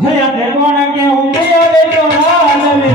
ભયા તે કોણ કે હું ગયો બેટો રાજ રે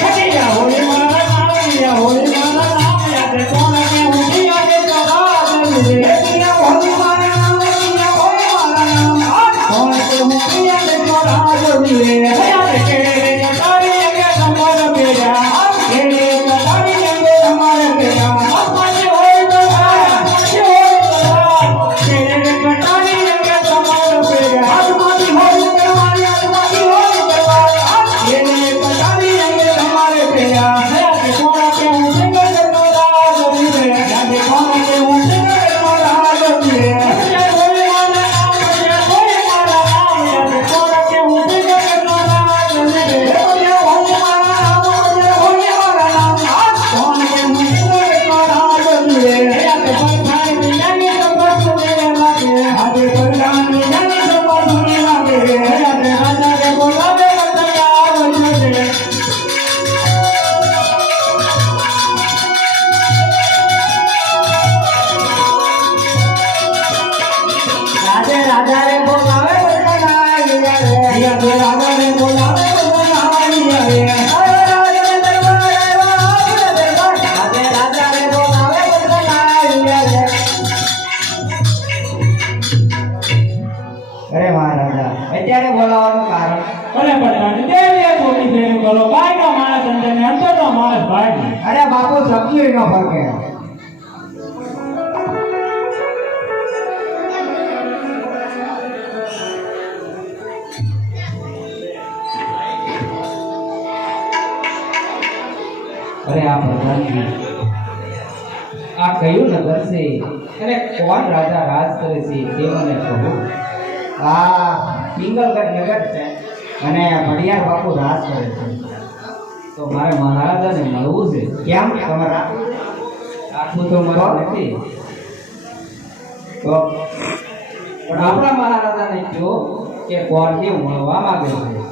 હરિયા હોળી મારા નામ હોળી મારા નામ યાદ કોણ કે હું ગયો બેટો રાજ રે હરિયા હોળી મારા નામ હોળી મારા નામ કોણ કે હું ગયો બેટો રાજ રે હરિયા કે તારી કે તમારા બેડા કે તારી કે તમારા બેડા અત્યારે બોલાવવાનું કારણ અરે પણ દેવીએ થોડી ફેર કરો બાયનો માણસ અંદર ને અંદરનો માણસ ભાઈ અરે બાપુ સબ્જી નો ફરકે અરે આ પ્રધાનજી આ કયું નગર છે અને કોણ રાજા રાજ કરે છે તે મને કહો આ પિંગલગઢ નગર છે અને ભડિયાર બાપુ રાજ કરે છે તો મારે મહારાજાને મળવું છે કેમ તમારા આખું તો મારા નથી તો પણ આપણા મહારાજાને કહો કે કોણ કેમ મળવા માંગે છે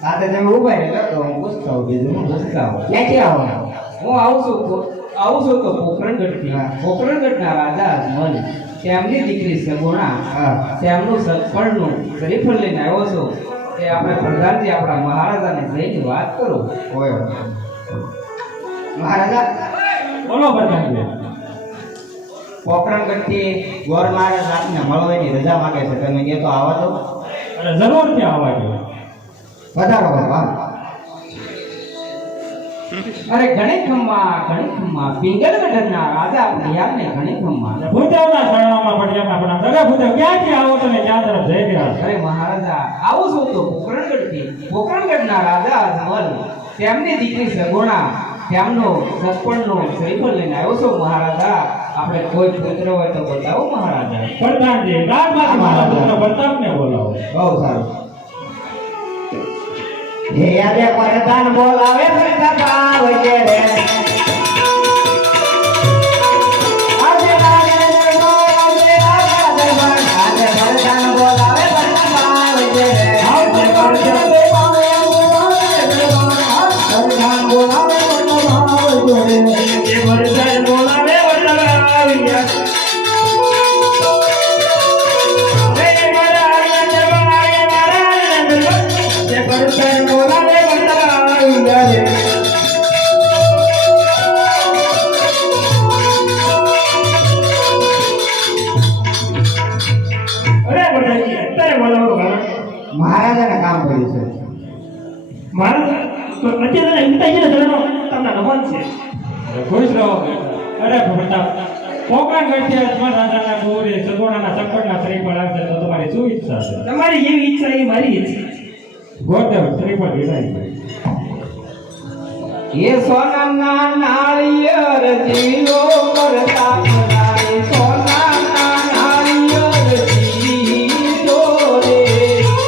સાથે તમે ઉભા રહેલો તો હું પૂછતા હોઉં બીજું હું પૂછતા હોઉં ક્યાંથી આવો હું આવું છું તો પોકરણગઢના રાજા અજમલ તેમની દીકરી સગુણા તેમનું સત્ફળનું શ્રીફળ લઈને આવ્યો છું તે આપણે પ્રધાનજી આપણા મહારાજાને જઈને વાત કરો હોય મહારાજા બોલો પ્રધાનજી પોકરણગઢથી ગોર મહારાજ આપને મળવાની રજા માંગે છે તમે કહો તો આવો તો અરે જરૂર ત્યાં આવવા દો વધારો બાપા અરે ઘણી ખમ્મા પિંગલગઢના રાજા ભડિયારને ઘણી ખમ્મા ભૂદેવના શરણમાં પડ્યા આપણા દગા ભૂદેવ ક્યાંથી આવો તમે ક્યાં તરફ જઈ રહ્યા અરે મહારાજા આવું છું તો પોકરણગઢના રાજા અજમલ તેમની દીકરી સગુણા તેમનો સત્પણનો શ્રીફળ લઈને આવ્યો છું મહારાજા આપણે કોઈ પુત્ર હોય તો બતાવો મહારાજા પ્રધાનજી રાજમાંથી મહારાજાનો પ્રતાપને બોલાવો બહુ સારું હે યાદે પરદાન બોલાવે પ્રતાપ વજે રે આજે રાજે બોલાવે આજે પરદાન બોલાવે પ્રતાપ વજે રે આજે પરદાન બોલાવે પરદાન બોલાવે પ્રતાપ વજે રે એ પરદાન બોલાવે વડલા મહારાજાને કામ કર્યું છે મહારાજ તો અત્યારે હિંતાજીના ચરણો તમને નમન છે ખુશ રહો અરે પ્રતાપ પોકરણગઢથી અજમલ રાજાના ગોરે સગુણાના સગપણના શ્રીફળ આવશે તો તમારી શું ઈચ્છા છે તમારી જેવી ઈચ્છા એ મારી ઈચ્છા ગોરદેવ શ્રીફળ વિદાય ये सोना ना नारियर जीलो करता बनाए सोना ना नारियर जीलो रे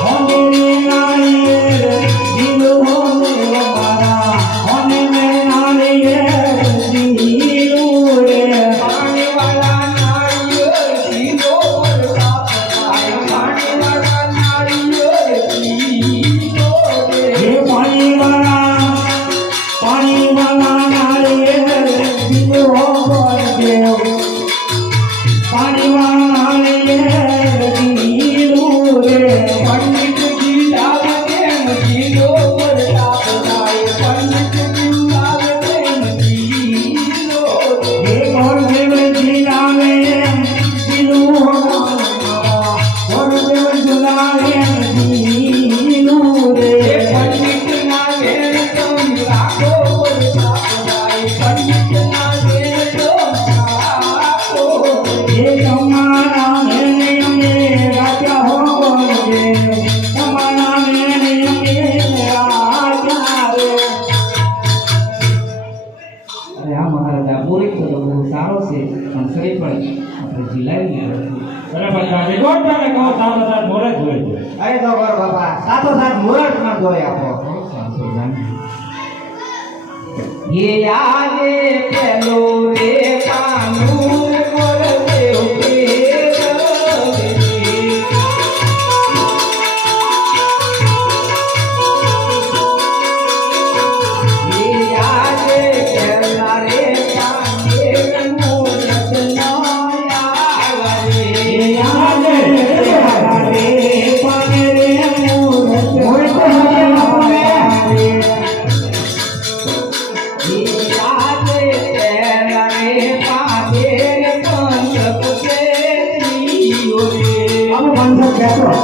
होने नारियर जीलो होने हमारा होने में नारियर जीलो रे पानी वाला नारियर जीलो करता बनाए पानी वाला नारियर जीलो रे पानी वाला અરે હા મહારાજા મુહૂર્ત તો બહુ સારો છે પણ સરી પણ આપણે જીલાવી નથી. બરાબર છે ગોઠવાને કહો સાતો સાત મોરે જ હોય છે. અરે તો બરો બાપા સાતો સાત મુહૂર્તમાં જોઈ આપો. સાચો જાણી ये आगे पेलो रे कानून बोल देव के ये आगे पेला रे कानून रत्नाया वाले એ આજે પેલા રે પાને રે મૂરત જીતવાનો ભેળો.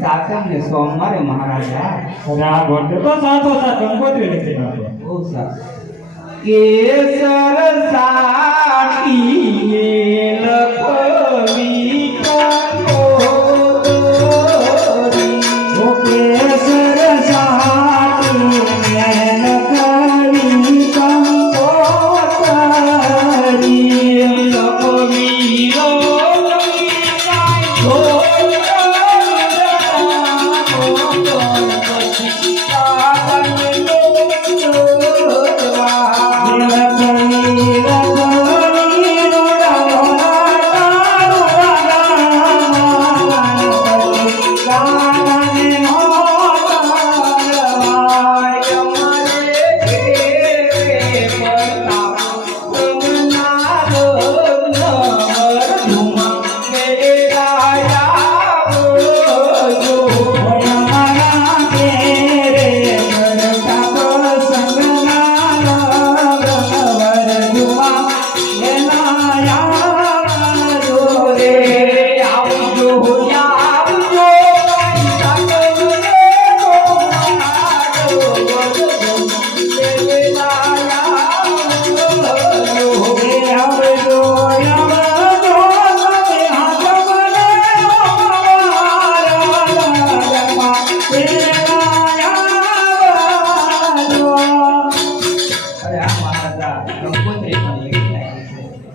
સાતમ ને સોમવારે મહારાજા રાગ વખતે તો સાતો સાત કંકોત્રી લખી નાખો. બહુ સારું કેસર સાટીને લખવી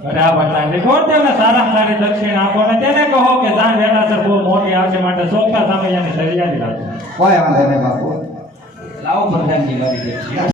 અરે આ પ્રધાનજી કોણ તેમને સારામાં સારી દક્ષિણ આપો ને તેને કહો કે જાન વેલાસર બહુ મોટી આવશે માટે ચોખ્ખા સમયની તૈયારી રાખો. કોઈ વાંધો નહીં બાપુ. લાવો પ્રધાનજી મારી દક્ષિણા.